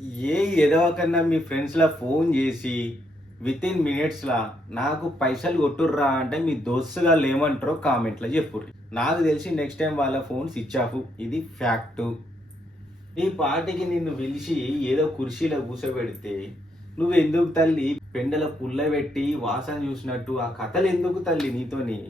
ఏ ఎదవ కన్నా మీ ఫ్రెండ్స్‌లా ఫోన్ జేసి వితిన్ మినిట్స్‌లా నాకు పైసలు కొట్టుర్రా అంటే మీ దోస్తుగాళ్ళు ఏమంటారో కామెంట్‌లో చెప్పుర్రి. నాకు తెలిసి నెక్స్ట్ టైమ్ వాళ్ళ ఫోన్ స్విచ్ ఆఫ్. ఇది ఫ్యాక్టు. ఈ పాటికి నిన్ను పిలిచి ఏదో కుర్చీలో కూసోబెడితే నువ్వెందుకు తల్లి పెండల పుల్లబెట్టి వాసన చూసినట్టు ఆ కథలెందుకు తల్లి నీతోని?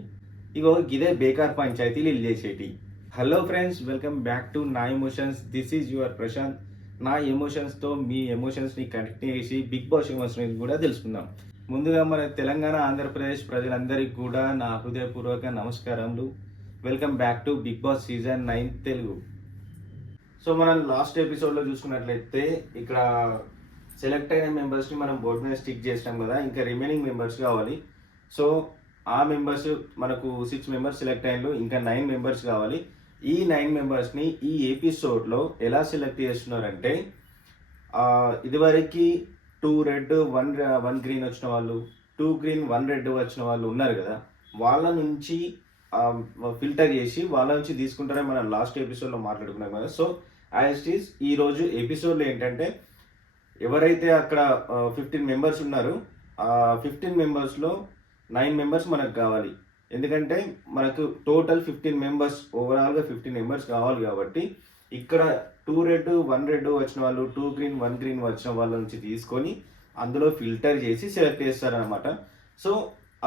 ఇగో గిదే బేకార్ పంచాయతీలు ఈళ్ళు చేసేటియి. Hello friends, welcome back to నా emotions. This is your Prashanth. నా ఎమోషన్స్‌తో మీ ఎమోషన్స్‌ని కనెక్ట్ చేసి బిగ్ బాస్ ఎమోషన్స్ కూడా తెలుసుకుందాం. ముందుగా మన తెలంగాణ, ఆంధ్రప్రదేశ్ ప్రజలందరికీ కూడా నా హృదయపూర్వక నమస్కారములు. Welcome back to Bigg Boss season 9 Telugu. So మనం లాస్ట్ ఎపిసోడ్లో చూసుకున్నట్లయితే ఇక్కడ సెలెక్ట్ అయిన మెంబర్స్ని మనం బోర్డు మీద స్టిక్ చేసినాం కదా, ఇంకా రిమైనింగ్ మెంబర్స్ కావాలి. సో ఆ మెంబర్స్ మనకు 6 మెంబర్స్ సెలెక్ట్ అయినారు, ఇంకా 9 మెంబర్స్ కావాలి. ఈ 9 మెంబర్స్ని ఈ ఎపిసోడ్లో ఎలా సెలెక్ట్ చేస్తున్నారంటే ఇదివరకు 2 రెడ్ 1 గ్రీన్ వచ్చిన వాళ్ళు, 2 గ్రీన్ 1 రెడ్ వచ్చిన వాళ్ళు ఉన్నారు కదా, వాళ్ళ నుంచి ఫిల్టర్ చేసి వాళ్ళ నుంచి తీసుకుంటారని మనం లాస్ట్ ఎపిసోడ్లో మాట్లాడుకున్నాం కదా. సో యాజ్ ఈస్ ఈరోజు ఎపిసోడ్లో ఏంటంటే ఎవరైతే అక్కడ 15 మెంబర్స్ ఉన్నారు, ఆ 15 మెంబర్స్లో 9 మెంబర్స్ మనకు కావాలి. ఎందుకంటే మనకు టోటల్ 15 మెంబర్స్, ఓవరాల్గా 15 మెంబర్స్ కావాలి కాబట్టి ఇక్కడ 2 రెడ్ 1 రెడ్ వచ్చిన వాళ్ళు, 2 గ్రీన్ 1 గ్రీన్ వచ్చిన వాళ్ళ నుంచి తీసుకొని అందులో ఫిల్టర్ చేసి సెలెక్ట్ చేస్తారనమాట. సో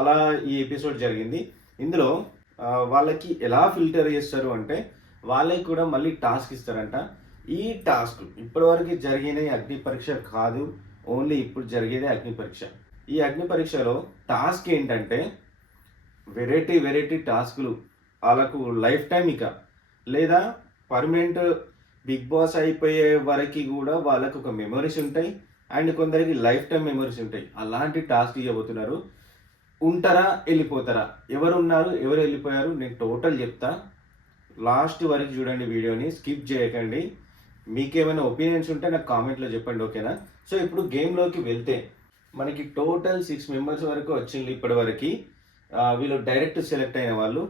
అలా ఈ ఎపిసోడ్ జరిగింది. ఇందులో వాళ్ళకి ఎలా ఫిల్టర్ చేస్తారు అంటే వాళ్ళకి కూడా మళ్ళీ టాస్క్ ఇస్తారంట. ఈ టాస్క్ ఇప్పటివరకు జరిగిన అగ్ని పరీక్ష కాదు, ఓన్లీ ఇప్పుడు జరిగేదే అగ్ని పరీక్ష. ఈ అగ్ని పరీక్షలో టాస్క్ ఏంటంటే వెరైటీ టాస్కులు వాళ్ళకు లైఫ్ టైం, ఇక లేదా పర్మనెంట్ బిగ్ బాస్ అయిపోయే వరకు కూడా వాళ్ళకు ఒక మెమరీస్ ఉంటాయి, అండ్ కొందరికి లైఫ్ టైం మెమరీస్ ఉంటాయి. అలాంటి టాస్క్ ఇవ్వబోతున్నారు. ఉంటారా వెళ్ళిపోతారా, ఎవరు ఉన్నారు ఎవరు వెళ్ళిపోయారు నేను టోటల్ చెప్తా. లాస్ట్ వరకు చూడండి, వీడియోని స్కిప్ చేయకండి. మీకేమైనా ఒపీనియన్స్ ఉంటే నాకు కామెంట్లో చెప్పండి, ఓకేనా? సో ఇప్పుడు గేమ్లోకి వెళ్తే మనకి టోటల్ 6 మెంబర్స్ వరకు వచ్చింది ఇప్పటి వరకు. వీళ్ళు డైరెక్ట్ సెలెక్ట్ అయిన వాళ్ళు,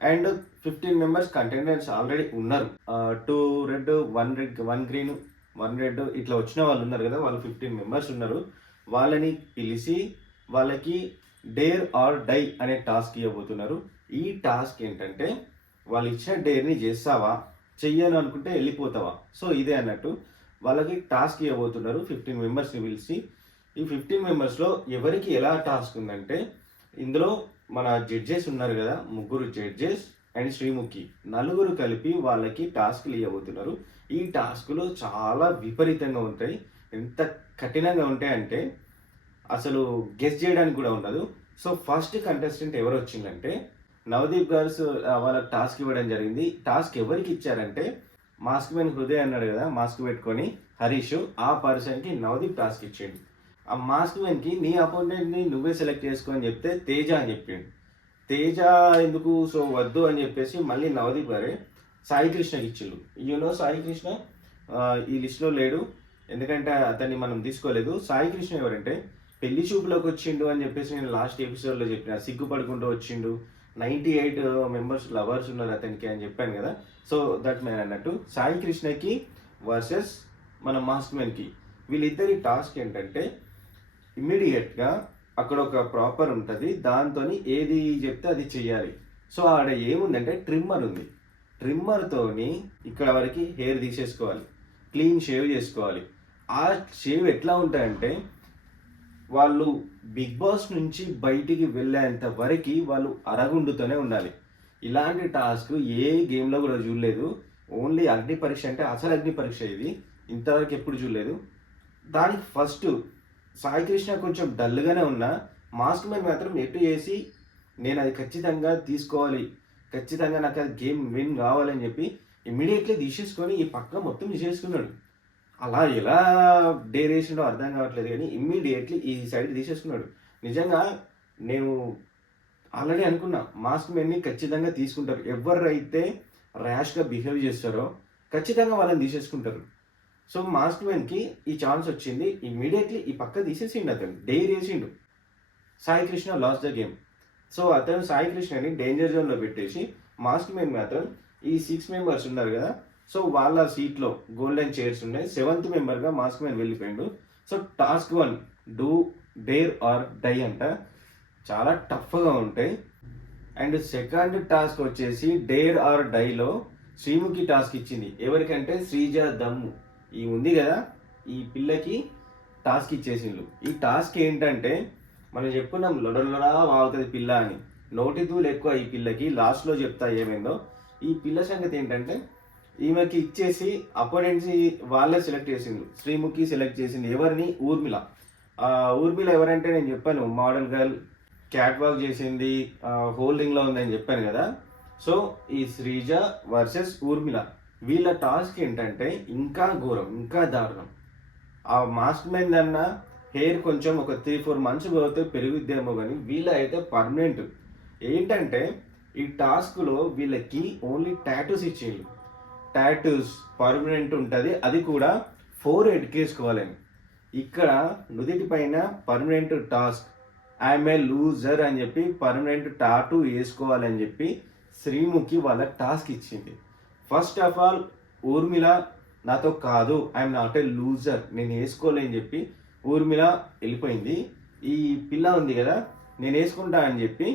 అండ్ 15 మెంబర్స్ కంటెండెంట్స్ ఆల్రెడీ ఉన్నారు. 2 రెడ్ 1 గ్రీన్ 1 రెడ్ ఇట్లా వచ్చిన వాళ్ళు ఉన్నారు కదా, వాళ్ళు 15 మెంబర్స్ ఉన్నారు. వాళ్ళని పిలిచి వాళ్ళకి డేర్ ఆర్ డై అనే టాస్క్ ఇవ్వబోతున్నారు. ఈ టాస్క్ ఏంటంటే వాళ్ళు ఇచ్చిన డేర్ని చేస్తావా, చెయ్యను అనుకుంటే వెళ్ళిపోతావా. సో ఇదే అన్నట్టు వాళ్ళకి టాస్క్ ఇవ్వబోతున్నారు 15 మెంబర్స్ని పిలిచి. ఈ 15 మెంబర్స్లో ఎవరికి ఎలా టాస్క్ ఉందంటే ఇందులో మన జడ్జెస్ ఉన్నారు కదా, 3 జడ్జెస్ అండ్ శ్రీముఖి, 4 కలిపి వాళ్ళకి టాస్క్లు ఇవ్వబోతున్నారు. ఈ టాస్కులు చాలా విపరీతంగా ఉంటాయి. ఎంత కఠినంగా ఉంటాయంటే అసలు గెస్ చేయడానికి కూడా ఉండదు. సో ఫస్ట్ కంటెస్టెంట్ ఎవరు వచ్చిందంటే నవదీప్ గారు వాళ్ళకి టాస్క్ ఇవ్వడం జరిగింది. టాస్క్ ఎవరికి ఇచ్చారంటే మాస్క్ మ్యాన్ హృదయ్ అన్నాడు కదా, మాస్క్ పెట్టుకొని హరీష్, ఆ పర్సన్కి నవదీప్ టాస్క్ ఇచ్చిండు. ఆ మాస్క్ మ్యాన్కి నీ అపోనెంట్ని నువ్వే సెలెక్ట్ చేసుకో అని చెప్తే తేజ అని చెప్పిండు. తేజ ఎందుకు, సో వద్దు అని చెప్పేసి మళ్ళీ నవదీప్ గారే సాయి కృష్ణకి ఇచ్చిండు. సాయి కృష్ణ ఈ లిస్ట్లో లేడు, ఎందుకంటే అతన్ని మనం తీసుకోలేదు. సాయి కృష్ణ ఎవరంటే పెళ్లి చూపులోకి వచ్చిండు అని చెప్పేసి నేను లాస్ట్ ఎపిసోడ్లో చెప్పిన, సిగ్గుపడుకుంటూ వచ్చిండు. 98 మెంబర్స్ లవర్స్ ఉన్నారు అతనికి అని చెప్పాను కదా. సో దట్ మ్యాన్ అన్నట్టు సాయి కృష్ణకి వర్సెస్ మన మాస్క్ మ్యాన్కి. వీళ్ళిద్దరి టాస్క్ ఏంటంటే ఇమ్మీడియట్గా అక్కడ ఒక ప్రాపర్ ఉంటుంది, దాంతో ఏది చెప్తే అది చెయ్యాలి. సో ఆడ ఏముందంటే ట్రిమ్మర్ ఉంది. ట్రిమ్మర్తోని ఇక్కడ వరకు హెయిర్ తీసేసుకోవాలి, క్లీన్ షేవ్ చేసుకోవాలి. ఆ షేవ్ ఎట్లా ఉంటాయంటే వాళ్ళు బిగ్ బాస్ నుంచి బయటికి వెళ్ళేంత వరకు వాళ్ళు అరగుండుతూనే ఉండాలి. ఇలాంటి టాస్క్ ఏ గేమ్లో కూడా చూడలేదు. ఓన్లీ అగ్ని పరీక్ష అంటే అసలు అగ్ని పరీక్ష ఇది, ఇంతవరకు ఎప్పుడు చూడలేదు. దానికి ఫస్ట్ సాయి కృష్ణ కొంచెం డల్గానే ఉన్నా, మాస్క్ మ్యాన్ మాత్రం ఎటు చేసి నేను అది ఖచ్చితంగా తీసుకోవాలి, ఖచ్చితంగా నాకు అది గేమ్ విన్ కావాలని చెప్పి ఇమ్మీడియట్లీ తీసేసుకొని ఈ పక్క మొత్తం తీసేసుకున్నాడు. అలా ఎలా డేర్ వేసిండో అర్థం కావట్లేదు, కానీ ఇమ్మీడియట్లీ ఈ సైడ్ తీసేసుకున్నాడు. నిజంగా నేను ఆల్రెడీ అనుకున్నా మాస్క్ మ్యాన్ని ఖచ్చితంగా తీసుకుంటారు. ఎవరైతే ర్యాష్గా బిహేవ్ చేస్తారో ఖచ్చితంగా వాళ్ళని తీసేసుకుంటారు. సో మాస్క్ మ్యాన్కి ఈ ఛాన్స్ వచ్చింది, ఇమ్మీడియట్లీ ఈ పక్క తీసేసిండు. అతను డేర్ వేసిండు. Sai Krishna last the game. So అతను సాయి కృష్ణని డేంజర్ జోన్లో పెట్టేసి మాస్క్ మ్యాన్ మాత్రం ఈ 6 మెంబర్స్ ఉన్నారు కదా, సో వాళ్ళ సీట్లో గోల్డెన్ చైర్స్ ఉన్నాయి. 7th మెంబర్గా మాస్క్ మ్యాన్ వెళ్ళిపోయిండు. So task 1 do dare or die అంట. చాలా టఫ్గా ఉంటాయి. అండ్ సెకండ్ టాస్క్ వచ్చేసి డేర్ ఆర్ డైలో శ్రీముఖి టాస్క్ ఇచ్చింది. ఎవరికంటే శ్రీజ దమ్ము ఈ ఉంది కదా, ఈ పిల్లకి టాస్క్ ఇచ్చేసిండ్రు. ఈ టాస్క్ ఏంటంటే మనం చెప్పుకున్నాం లొడలొడా వాగుతుంది పిల్ల అని. నోటి దూలు ఎక్కువ ఈ పిల్లకి. లాస్ట్లో చెప్తా ఏమైందో. ఈ పిల్ల సంగతి ఏంటంటే ఈమెకి ఇచ్చేసి అపోనెంట్స్ వాళ్ళే సెలెక్ట్ చేసిండ్రు. శ్రీముఖి సెలెక్ట్ చేసింది ఎవరిని? ఊర్మిళ. ఊర్మిళ ఎవరంటే నేను చెప్పాను మోడల్ గర్ల్, క్యాట్ వాక్ చేసింది, హోల్డింగ్లో ఉందని చెప్పాను కదా. సో ఈ శ్రీజ వర్సెస్ ఊర్మిళ, వీళ్ళ టాస్క్ ఏంటంటే ఇంకా ఘోరం, ఇంకా దారుణం. ఆ మాస్క్ మ్యాన్ అన్న హెయిర్ కొంచెం ఒక 3-4 మంత్స్ పోతే పెరుగుద్దేమో కానీ వీళ్ళ అయితే పర్మనెంట్. ఏంటంటే ఈ టాస్క్లో వీళ్ళకి ఓన్లీ టాటూస్ ఇచ్చేయండి. టాటూస్ పర్మనెంట్ ఉంటుంది, అది కూడా 4 ఎడ్కేసుకోవాలని. ఇక్కడ నుదిటి పైన permanent task I'm a loser అని చెప్పి పర్మనెంట్ టాటూ వేసుకోవాలని చెప్పి శ్రీముఖి వాళ్ళ టాస్క్ ఇచ్చింది. ఫస్ట్ ఆఫ్ ఆల్ ఊర్మిళ నాతో కాదు, ఐఎమ్ నాట్ ఏ లూజర్, నేను వేసుకోలేని చెప్పి ఊర్మిళ వెళ్ళిపోయింది. ఈ పిల్ల ఉంది కదా, నేను వేసుకుంటా అని చెప్పి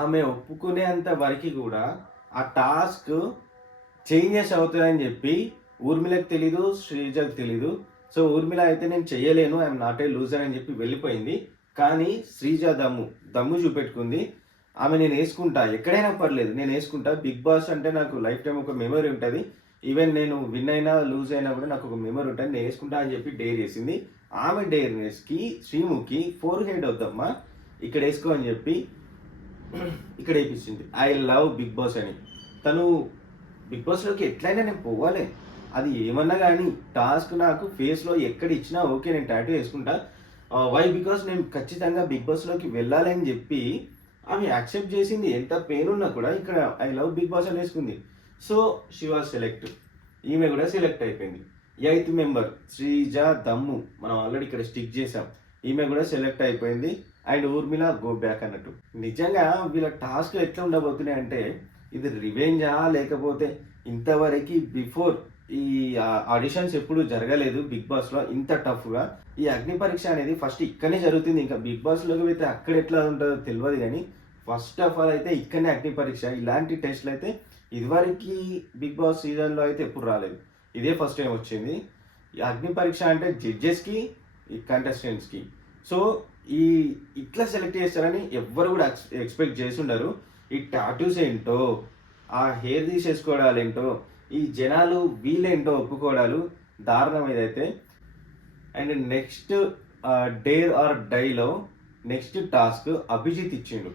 ఆమె ఒప్పుకునేంత వరకు కూడా ఆ టాస్క్ చేంజెస్ అవుతాయని చెప్పి ఊర్మిళకి తెలీదు, శ్రీజకు తెలీదు. సో ఊర్మిళ అయితే నేను చెయ్యలేను, ఐఎమ్ నాట్ ఏ లూజర్ అని చెప్పి వెళ్ళిపోయింది. కానీ శ్రీజ దమ్ము చూపెట్టుకుంది. ఆమె నేను వేసుకుంటా, ఎక్కడైనా పర్లేదు నేను వేసుకుంటా, బిగ్ బాస్ అంటే నాకు లైఫ్ టైం ఒక మెమరీ ఉంటుంది, ఈవెన్ నేను విన్ అయినా లూజ్ అయినా కూడా నాకు ఒక మెమరీ ఉంటుంది, నేను వేసుకుంటా అని చెప్పి డేర్ చేసింది. ఆమె డేర్నెస్కి శ్రీముఖి 4 హెడ్ వద్దమ్మా ఇక్కడ వేసుకో అని చెప్పి ఇక్కడ వేయించింది. ఐ లవ్ బిగ్ బాస్ అని. తను బిగ్ బాస్లోకి ఎట్లయినా నేను పోవాలి, అది ఏమన్నా కానీ టాస్క్ నాకు ఫేస్లో ఎక్కడ ఇచ్చినా ఓకే, నేను టాటూ వేసుకుంటా. వై బికాస్ నేను ఖచ్చితంగా బిగ్ బాస్లోకి వెళ్ళాలని చెప్పి ఆమె యాక్సెప్ట్ చేసింది. ఎంత పెయిన్ ఉన్నా కూడా ఇక్కడ ఐ లవ్ బిగ్ బాస్ అని వేసుకుంది. So she was select. ఈమె కూడా సెలెక్ట్ అయిపోయింది. 8th మెంబర్ శ్రీజ దమ్ము మనం ఆల్రెడీ ఇక్కడ స్టిక్ చేసాం, ఈమె కూడా సెలెక్ట్ అయిపోయింది. అండ్ ఊర్మిళ గో బ్యాక్ అన్నట్టు. నిజంగా వీళ్ళ టాస్క్ ఎట్లా ఉండబోతున్నాయి అంటే ఇది రివెంజా లేకపోతే ఇంతవరకు బిఫోర్ ఈ ఆడిషన్స్ ఎప్పుడు జరగలేదు బిగ్ బాస్లో ఇంత టఫ్గా. ఈ అగ్ని పరీక్ష అనేది ఫస్ట్ ఇక్కడనే జరుగుతుంది. ఇంకా బిగ్ బాస్లోకి అయితే అక్కడ ఎట్లా ఉంటుందో తెలియదు కానీ ఫస్ట్ ఆఫ్ ఆల్ అయితే ఇక్కడనే అగ్ని పరీక్ష. ఇలాంటి టెస్ట్లు అయితే ఇదివరకు బిగ్ బాస్ సీజన్లో అయితే ఎప్పుడు రాలేదు, ఇదే ఫస్ట్ టైం వచ్చింది. ఈ అగ్ని పరీక్ష అంటే జడ్జెస్కి, ఈ కంటెస్టెంట్స్కి. సో ఈ ఇట్లా సెలెక్ట్ చేస్తారని ఎవ్వరు కూడా ఎక్స్పెక్ట్ చేసి ఉండరు. ఈ టాటూస్ ఏంటో, ఆ హెయిర్ తీసేసుకోవడాలు ఏంటో, ఈ జనాలు వీళ్ళేంటో ఒప్పుకోవడాలు దారుణం ఇదైతే. అండ్ నెక్స్ట్ డేర్ ఆర్ డైలో నెక్స్ట్ టాస్క్ అభిజిత్ ఇచ్చిండు.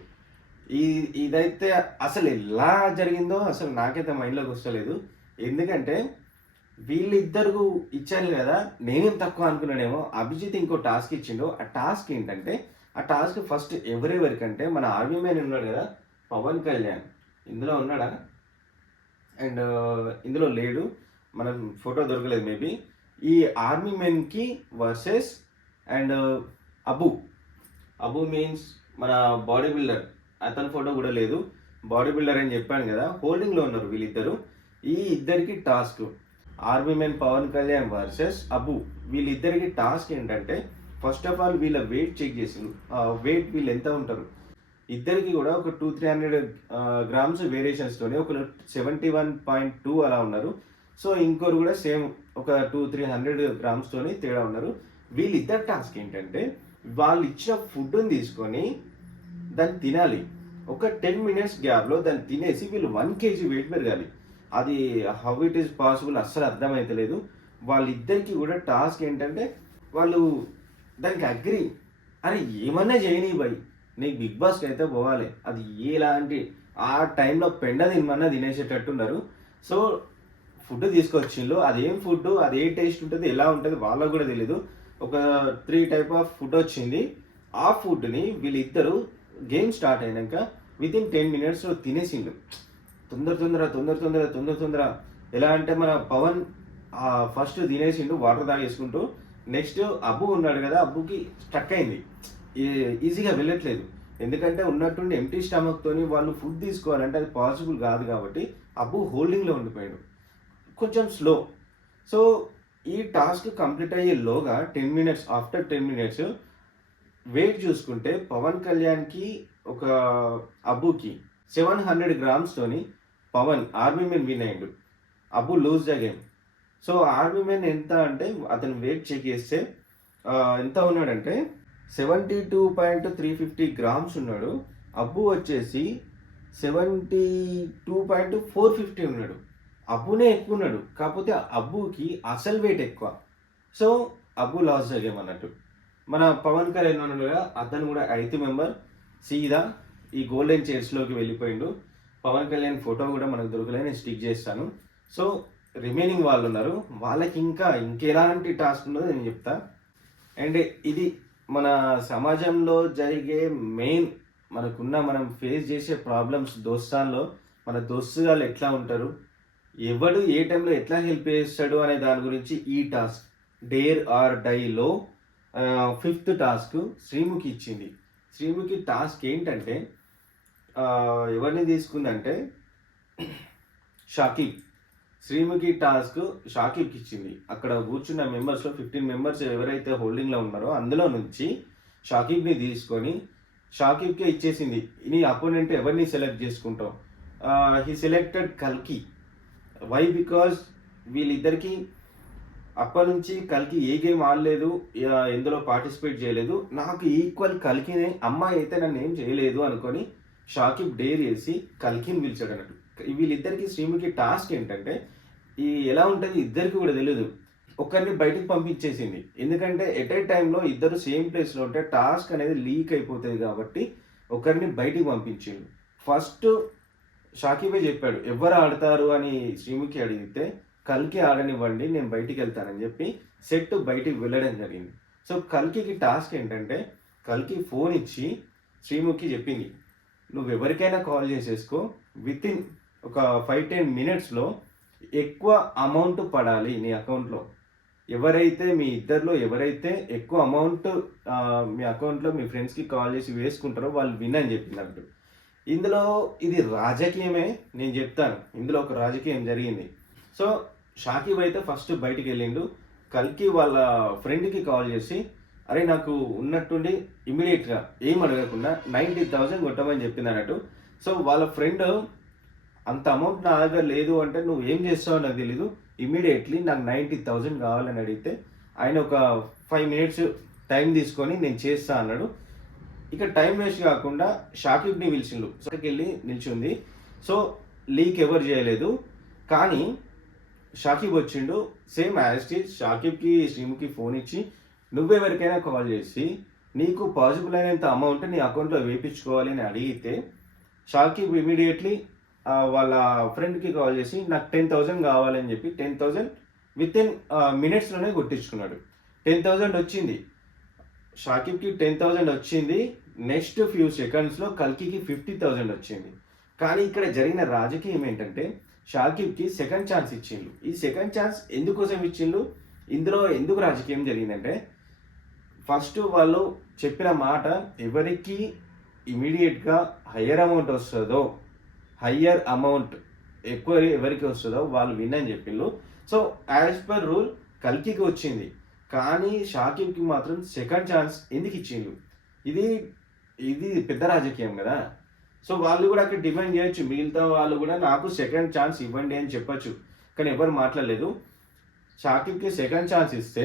ఇదైతే అసలు ఎలా జరిగిందో అసలు నాకైతే మైండ్లోకి వస్తలేదు. ఎందుకంటే వీళ్ళిద్దరు ఇచ్చాను కదా, నేనేం తక్కువ అనుకున్నానేమో. అభిజిత్ ఇంకో టాస్క్ ఇచ్చిండు. ఆ టాస్క్ ఏంటంటే ఆ టాస్క్ ఫస్ట్ ఎవరెవరికంటే మన ఆర్మీ మ్యాన్ ఉన్నాడు కదా పవన్ కళ్యాణ్, ఇందులో ఉన్నాడా అండ్ ఇందులో లేడు, మనం ఫోటో దొరకలేదు మేబీ. ఈ ఆర్మీ మెన్కి వర్సెస్ అండ్ అబు మీన్స్ మన బాడీ బిల్డర్, అతని ఫోటో కూడా లేదు, బాడీ బిల్డర్ అని చెప్పాను కదా, హోల్డింగ్లో ఉన్నారు వీళ్ళిద్దరు. ఈ ఇద్దరికి task army men Pawan Kalyan versus వీళ్ళిద్దరికి టాస్క్ ఏంటంటే ఫస్ట్ ఆఫ్ ఆల్ వీళ్ళ వెయిట్ చెక్ చేసిండు. వెయిట్ వీళ్ళు ఎంత ఉంటారు, ఇద్దరికి కూడా ఒక 200-300 గ్రామ్స్ వేరియేషన్స్తోనే ఒకరు 71.2 అలా ఉన్నారు. సో ఇంకొకరు కూడా సేమ్ ఒక 200-300 గ్రామ్స్తోని తేడా ఉన్నారు. వీళ్ళిద్దరు టాస్క్ ఏంటంటే వాళ్ళు ఇచ్చిన ఫుడ్ని తీసుకొని దాన్ని తినాలి. ఒక 10 minutes గ్యాప్లో దాన్ని తినేసి వీళ్ళు 1 kg వెయిట్ పెరగాలి. అది హౌ ఇట్ ఈస్ పాసిబుల్ అస్సలు అర్థమైతలేదు. వాళ్ళిద్దరికి కూడా టాస్క్ ఏంటంటే వాళ్ళు దానికి అగ్రి, అరే ఏమన్నా చేయని భయ్, నీకు బిగ్ బాస్కి అయితే పోవాలి, అది ఎలాంటి ఆ టైంలో పెండ తినమన్నా తినేసేటట్టున్నారు. సో ఫుడ్ తీసుకొచ్చిండ్రు, అదేం ఫుడ్, అదే టేస్ట్ ఉంటుంది, ఎలా ఉంటుంది వాళ్ళకు కూడా తెలీదు. ఒక 3 type ఆఫ్ ఫుడ్ వచ్చింది. ఆ ఫుడ్ని వీళ్ళిద్దరు గేమ్ స్టార్ట్ అయినాక వితిన్ 10 minutes తినేసిండు. తొందర ఎలా అంటే మన పవన్ ఫస్ట్ తినేసిండు వాటర్ తాగేసుకుంటూ. నెక్స్ట్ ఉన్నాడు కదా, అబ్బుకి స్ట్రక్ అయింది, ఈజీగా వెళ్ళట్లేదు. ఎందుకంటే ఉన్నట్టుండి ఎంటీ స్టమక్తోని వాళ్ళు ఫుడ్ తీసుకోవాలంటే అది పాసిబుల్ కాదు కాబట్టి హోల్డింగ్లో ఉండిపోయాడు. కొంచెం స్లో. సో ఈ టాస్క్ కంప్లీట్ అయ్యేలోగా 10 మినిట్స్, ఆఫ్టర్ 10 మినిట్స్ వెయిట్ చూసుకుంటే పవన్ కళ్యాణ్‌కి ఒక అబ్బుకి 700 గ్రామ్స్‌తోని పవన్ ఆర్మీ మెన్ విన్ అయ్యిండు. Abbu lose the game. So army men ఎంత అంటే అతను వెయిట్ చెక్ చేస్తే ఎంత ఉన్నాడంటే 72.350 గ్రామ్స్ ఉన్నాడు. అబ్బు వచ్చేసి 72.450 ఉన్నాడు. అబ్బునే ఎక్కువ ఉన్నాడు. కాకపోతే అబ్బుకి అసలు వెయిట్ ఎక్కువ. So Abbu loss the game అన్నట్టు. మన పవన్ కళ్యాణ్ ఉన్నాడు కదా, అతను కూడా 8th మెంబర్ సీదా ఈ గోల్డెన్ చైర్స్లోకి వెళ్ళిపోయిండు. పవన్ కళ్యాణ్ ఫోటో కూడా మనకు దొరకలే, నేను స్టిక్ చేస్తాను. సో రిమైనింగ్ వాళ్ళు ఉన్నారు, వాళ్ళకి ఇంకెలాంటి టాస్క్ ఉన్నదో నేను చెప్తా. అండ్ ఇది మన సమాజంలో జరిగే మెయిన్ మనం ఫేస్ చేసే ప్రాబ్లమ్స్ దోస్తాన్లో మన దోస్తుగాళ్ళు ఎట్లా ఉంటారు, ఎవడు ఏ టైంలో ఎట్లా హెల్ప్ చేస్తాడు అనే దాని గురించి ఈ టాస్క్ డేర్ ఆర్ డైలో 5th టాస్క్ శ్రీముఖి ఇచ్చింది. శ్రీముఖి టాస్క్ ఏంటంటే ఎవరిని తీసుకుందంటే షాకిబ్. శ్రీముఖి టాస్క్ షాకిబ్కి ఇచ్చింది. అక్కడ కూర్చున్న మెంబర్స్లో 15 మెంబర్స్ ఎవరైతే హోల్డింగ్లో ఉన్నారో అందులో నుంచి షాకిబ్ని తీసుకొని షాకిబ్కే ఇచ్చేసింది. నీ అపోనెంట్ ఎవరిని సెలెక్ట్ చేసుకుంటావు? హీ సెలెక్టెడ్ కల్కి. వై? బికాజ్ వీళ్ళిద్దరికి అప్పటి నుంచి కల్కి ఏ గేమ్ ఆడలేదు, ఎందులో పార్టిసిపేట్ చేయలేదు. నాకు ఈక్వల్ కల్కినే, అమ్మాయి అయితే నన్ను ఏం చేయలేదు అనుకొని షాకిబ్ డేర్ చేసి కల్కిని పిలిచాడు అన్నట్టు. వీళ్ళిద్దరికి శ్రీముఖి టాస్క్ ఏంటంటే ఎలా ఉంటుంది ఇద్దరికి కూడా తెలియదు. ఒకరిని బయటకు పంపించేసింది. ఎందుకంటే ఎట్ ఏ టైంలో ఇద్దరు సేమ్ ప్లేస్లో ఉంటే టాస్క్ అనేది లీక్ అయిపోతుంది కాబట్టి ఒకరిని బయటికి పంపించిండు. ఫస్ట్ షాకిబే చెప్పాడు ఎవరు ఆడతారు అని శ్రీముఖి అడిగితే కల్కి ఆడనివ్వండి, నేను బయటికి వెళ్తానని చెప్పి సెట్ బయటికి వెళ్ళడం జరిగింది. సో కల్కికి టాస్క్ ఏంటంటే కల్కి ఫోన్ ఇచ్చి శ్రీముఖి చెప్పింది, నువ్వు ఎవరికైనా కాల్ చేసేసుకో, వితిన్ ఒక 5-10 మినిట్స్లో ఎక్కువ అమౌంట్ పడాలి నీ అకౌంట్లో. మీ ఇద్దరిలో ఎవరైతే ఎక్కువ అమౌంట్ మీ అకౌంట్లో మీ ఫ్రెండ్స్కి కాల్ చేసి వేసుకుంటారో వాళ్ళు విన్ అని చెప్పినట్టు. ఇందులో ఇది రాజకీయమే, నేను చెప్తాను. ఇందులో ఒక రాజకీయం జరిగింది. సో షాకిబ్ అయితే ఫస్ట్ బయటికి వెళ్ళిండు. కల్కి వాళ్ళ ఫ్రెండ్కి కాల్ చేసి అరే నాకు ఉన్నట్టుండి ఇమీడియట్గా ఏం అడగకుండా 90,000 కొట్టమని చెప్పింది అన్నట్టు. సో వాళ్ళ ఫ్రెండ్ అంత అమౌంట్ నా దగ్గర లేదు అంటే నువ్వు ఏం చేస్తావో నాకు తెలీదు, ఇమీడియట్లీ నాకు 90,000 కావాలని అడిగితే ఆయన ఒక 5 మినిట్స్ టైం తీసుకొని నేను చేస్తా అన్నాడు. ఇక టైం వేస్ట్ కాకుండా షాకిబ్ని పిలిచిండు. అక్కడికి వెళ్ళి నిల్చుంది. సో లీక్ ఎవరు చేయలేదు, కానీ షాకిబ్ వచ్చిండు. సేమ్ యాజ్ ఇట్ ఈజ్ షాకిబ్కి శ్రీముఖి ఫోన్ ఇచ్చి నువ్వెవరికైనా కాల్ చేసి నీకు పాసిబుల్ అయినంత అమౌంట్ నీ అకౌంట్లో వేయించుకోవాలి అని అడిగితే షాకిబ్ ఇమీడియట్లీ వాళ్ళ ఫ్రెండ్కి కాల్ చేసి నాకు 10,000 కావాలని చెప్పి 10,000 వితిన్ మినిట్స్లోనే కొట్టించుకున్నాడు. 10,000 వచ్చింది షాకిబ్కి, 10,000 వచ్చింది. నెక్స్ట్ ఫ్యూ సెకండ్స్లో కల్కికి 50,000 వచ్చింది. కానీ ఇక్కడ జరిగిన రాజకీయం ఏంటంటే షాకిబ్కి సెకండ్ ఛాన్స్ ఇచ్చిండు. ఈ సెకండ్ ఛాన్స్ ఎందుకోసం ఇచ్చిండు, ఇందులో ఎందుకు రాజకీయం జరిగిందంటే ఫస్ట్ వాళ్ళు చెప్పిన మాట ఎవరికి ఇమీడియట్గా హయ్యర్ అమౌంట్ వస్తుందో, హయ్యర్ అమౌంట్ ఎక్కువ ఎవరికి వస్తుందో వాళ్ళు విన్ అని చెప్పిండు. సో యాజ్ పర్ రూల్ కల్కికి వచ్చింది, కానీ షాకిబ్కి మాత్రం సెకండ్ ఛాన్స్ ఎందుకు ఇచ్చిండు? ఇది పెద్ద రాజకీయం కదా. సో వాళ్ళు కూడా అక్కడ డిమాండ్ చేయొచ్చు, మిగతా వాళ్ళు కూడా నాకు సెకండ్ ఛాన్స్ ఇవ్వండి అని చెప్పచ్చు, కానీ ఎవరు మాట్లాడలేదు. షాకిబ్కి సెకండ్ ఛాన్స్ ఇస్తే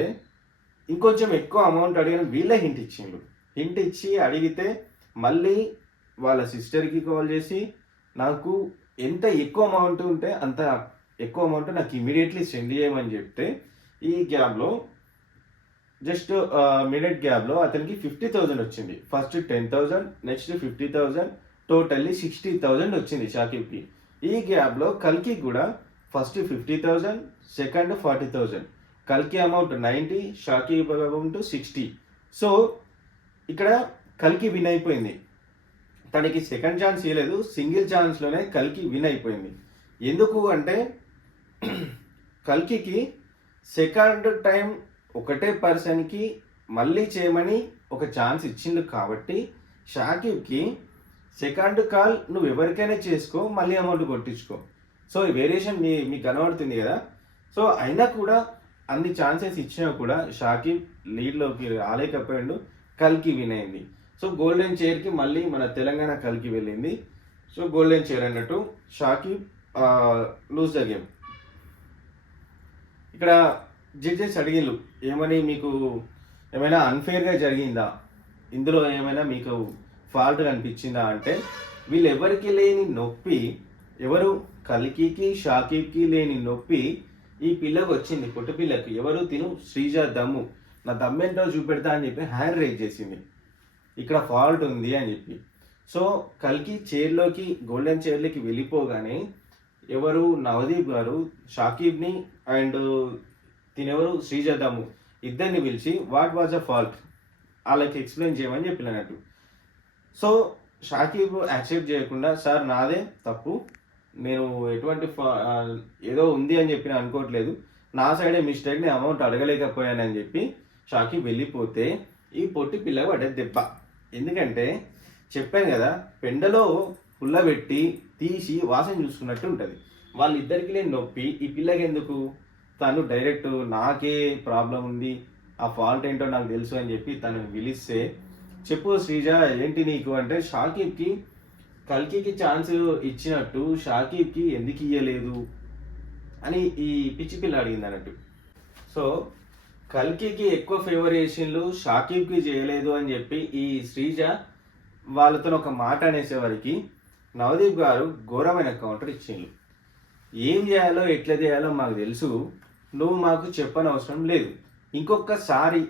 ఇంకొంచెం ఎక్కువ అమౌంట్ అడిగిన వీళ్ళే హింట్ ఇచ్చిండు. హింట్ ఇచ్చి అడిగితే మళ్ళీ వాళ్ళ సిస్టర్కి కాల్ చేసి నాకు ఎంత ఎక్కువ అమౌంట్ ఉంటే అంత ఎక్కువ అమౌంట్ నాకు ఇమీడియట్లీ సెండ్ చేయమని చెప్తే ఈ గ్యాప్లో జస్ట్ మినిట్ గ్యాప్లో అతనికి 50,000 వచ్చింది. ఫస్ట్ 10,000, నెక్స్ట్ 50,000, టోటల్లీ 60,000 వచ్చింది షాకిబ్కి. ఈ గ్యాప్లో కల్కి కూడా ఫస్ట్ 50,000, సెకండ్ 40,000. కల్కి అమౌంట్ 90, షాకిబ్ అమౌంట్ 60. సో ఇక్కడ కల్కి విన్ అయిపోయింది. తనకి సెకండ్ ఛాన్స్ ఇవ్వలేదు, సింగిల్ ఛాన్స్లోనే కల్కి విన్ అయిపోయింది. ఎందుకు అంటే కల్కికి సెకండ్ టైం ఒకటే పర్సన్కి మళ్ళీ చేయమని ఒక ఛాన్స్ ఇచ్చిండు కాబట్టి షాకిబ్కి సెకండ్ కాల్ నువ్వు ఎవరికైనా చేసుకో, మళ్ళీ అమౌంట్ కొట్టించుకో. సో ఈ వేరియేషన్ మీకు కనబడుతుంది కదా. సో అయినా కూడా అన్ని ఛాన్సెస్ ఇచ్చినా కూడా షాకిబ్ లీడ్లోకి రాలేకపోయాడు. కల్కి విన్ అయింది. సో గోల్డెన్ చైర్కి మళ్ళీ మన తెలంగాణ కల్కి వెళ్ళింది. సో గోల్డెన్ చైర్ అన్నట్టు షాకిబ్ లూజ్ ద గేమ్. ఇక్కడ జడ్జెస్ అడిగిళ్ళు ఏమని, మీకు ఏమైనా అన్ఫేర్గా జరిగిందా, ఇందులో ఏమైనా మీకు ఫాల్ట్ కనిపించిందా అంటే, వీళ్ళు ఎవరికి లేని నొప్పి, ఎవరు కల్కికి షాకిబ్కి లేని నొప్పి ఈ పిల్లకు వచ్చింది, పొట్టు పిల్లకి. ఎవరు తిను, శ్రీజ దమ్ము. నా దమ్మేంటో చూపెడతా అని చెప్పి హ్యాండ్ రైజ్ చేసింది. ఇక్కడ ఫాల్ట్ ఉంది అని చెప్పి. సో కల్కి చైర్లోకి, గోల్డెన్ చైర్లోకి వెళ్ళిపోగానే ఎవరు నవదీప్ గారు షాకిబ్ని అండ్ తినెవరు శ్రీజ దమ్ము ఇద్దరిని పిలిచి వాట్ వాజ్ అ ఫాల్ట్ వాళ్ళకి ఎక్స్ప్లెయిన్ చేయమని చెప్పినట్టు. సో షాకిబ్ యాక్సెప్ట్ చేయకుండా, సార్ నాదే తప్పు, నేను ఎటువంటి ఏదో ఉంది అని చెప్పి అనుకోవట్లేదు, నా సైడే మిస్టేక్, నేను అమౌంట్ అడగలేకపోయానని చెప్పి షాకిబ్ వెళ్ళిపోతే ఈ పొట్టి పిల్ల పడ్డది దెబ్బ. ఎందుకంటే చెప్పాను కదా, పెండలో పుల్లబెట్టి తీసి వాసన చూసుకున్నట్టు ఉంటుంది. వాళ్ళిద్దరికి లేని నొప్పి ఈ పిల్లకి ఎందుకు? తను డైరెక్ట్ నాకే ప్రాబ్లం ఉంది, ఆ ఫాల్ట్ ఏంటో నాకు తెలుసు అని చెప్పి తను పిలిస్తే, చెప్పు శ్రీజ ఏంటి నీకు అంటే, షాకిబ్కి కల్కికి ఛాన్స్ ఇచ్చినట్టు షాకిబ్కి ఎందుకు ఇయ్యలేదు అని ఈ పిచ్చి పిల్ల అడిగింది అన్నట్టు. సో కల్కికి ఎక్కువ ఫేవరేషన్లు షాకిబ్కి చేయలేదు అని చెప్పి ఈ శ్రీజ వాళ్ళతో ఒక మాట అనేసేవారికి నవదీప్ గారు ఘోరమైన కౌంటర్ ఇచ్చిండ్రు. ఏం చేయాలో ఎట్లా చేయాలో మాకు తెలుసు, నువ్వు మాకు చెప్పనవసరం లేదు, ఇంకొకసారి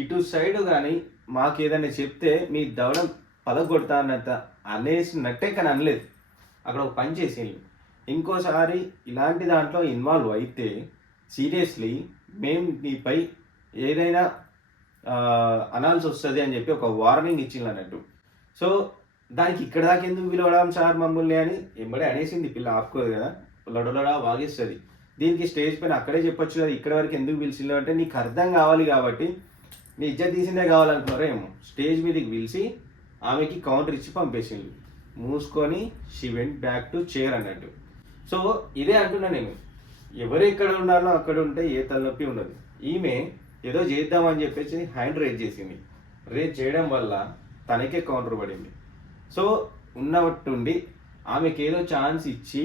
ఇటు సైడ్ కానీ మాకు ఏదైనా చెప్తే మీ దవడం పలగొడతా అన్నంత అనేసినట్టే కానీ అనలేదు. అక్కడ ఒక పని చేసేయండి, ఇంకోసారి ఇలాంటి దాంట్లో ఇన్వాల్వ్ అయితే సీరియస్లీ మేము నీపై ఏదైనా అనాల్సి వస్తుంది అని చెప్పి ఒక వార్నింగ్ ఇచ్చింది అన్నట్టు. సో దానికి ఇక్కడ దాకా ఎందుకు పిలవడం సార్ మమ్మల్ని అని ఎంబడే అనేసింది పిల్ల. ఆపుకోదు కదా, లొడలొడా వాగిస్తుంది. దీనికి స్టేజ్ పైన అక్కడే చెప్పొచ్చు కదా, ఇక్కడ వరకు ఎందుకు పిలిచిందో అంటే నీకు అర్థం కావాలి కాబట్టి, నీ ఇజ్జత్ తీసిందే కావాలనుకున్నారో ఏమో. స్టేజ్ మీదకి పిలిచి ఆమెకి కౌంటర్ ఇచ్చి పంపేసింది. మూసుకొని she went back to chair అన్నట్టు. సో ఇదే అంటున్నా నేను, ఎవరు ఎక్కడ ఉండాలో అక్కడ ఉంటే ఏ తలనొప్పి ఉండదు. ఈమె ఏదో చేద్దామని చెప్పేసి హ్యాండ్ రేజ్ చేసింది. రేజ్ చేయడం వల్ల తనకే కౌంటర్ పడింది. సో ఉన్నట్టుండి ఆమెకి ఏదో ఛాన్స్ ఇచ్చి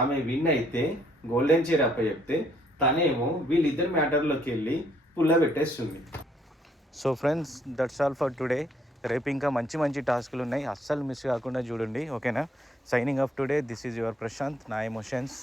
ఆమె విన్ అయితే గోల్డెన్ చైర్ అప్ప చెప్తే తనేమో వీళ్ళిద్దరు మ్యాటర్లోకి వెళ్ళి పుల్ల పెట్టేస్తుంది. So friends, that's all for today. రేపు ఇంకా మంచి మంచి టాస్కులు ఉన్నాయి, అస్సలు మిస్ కాకుండా చూడండి. ఓకేనా? Signing off today. This is your Prashanth, నా ఎమోషన్స్.